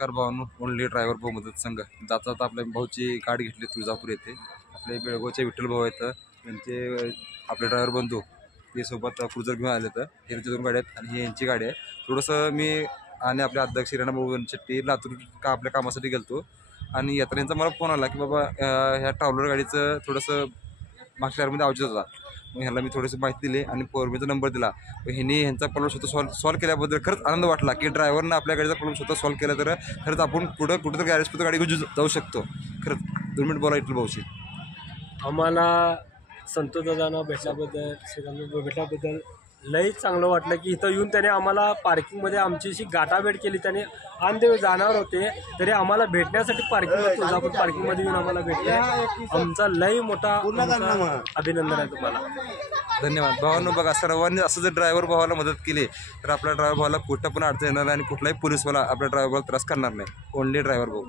नमस्कार भावांनो, only driver भाऊ मदत संघ जातात आपल्या भाऊची गाडी घेतली तुळजापूर येथे. आपले बेळगावचे विठ्ठल भाऊ आहेत, त्यांचे आपले ड्रायव्हर बंधू ते सोबत क्रुझर घेऊन आले तर त्यांच्या 2 गाड्या आहेत आणि ही यांची गाडी आहे. थोडंसं मी आणि आपले अध्यक्ष राणा भाऊ शेट्टी लातूर का आपल्या कामासाठी गेलतो आणि यात्रेंचा मला फोन आला की बाबा ह्या ट्रॅव्हलर गाडीचं थोडंसं मागच्या यारमध्ये आवश्यक होता. मग ह्याला मी थोडीशी माहिती दिली आणि पोरमीचा नंबर दिला. ह्यांनी ह्यांचा प्रॉब्लेम स्वतः सॉल्व्ह केल्याबद्दल खरंच आनंद वाटला की ड्रायव्हरनं आपल्या गाडीचा प्रॉब्लेम स्वतः सॉल्व्ह केला तर खरंच आपण कुठं तर गॅरेजपर्यंत गाडी घेऊन जाऊ शकतो. खरंच 2 मिनिट बोला विठ्ठल भाऊशी. आम्हाला संतोष दादांना भेटल्याबद्दल लई चांगलं वाटलं की इथं येऊन त्याने आम्हाला पार्किंगमध्ये आमच्याशी गाठाभेट केली. त्याने आणदेव जाणार होते तरी आम्हाला भेटण्यासाठी तुळजापूर पार्किंगमध्ये येऊन आम्हाला भेटले. आमचा लई मोठा अभिनंदन आहे तुम्हाला. धन्यवाद भावांनो. बघा सर्वांनी असं जर ड्रायव्हर भावाला मदत केली तर आपल्या ड्रायव्हर भावाला कुठं पण अडचण येणार नाही आणि कुठलाही पोलीसवाला आपल्या ड्रायव्हर भावाला त्रास करणार नाही. ओनली ड्रायव्हर भाऊ.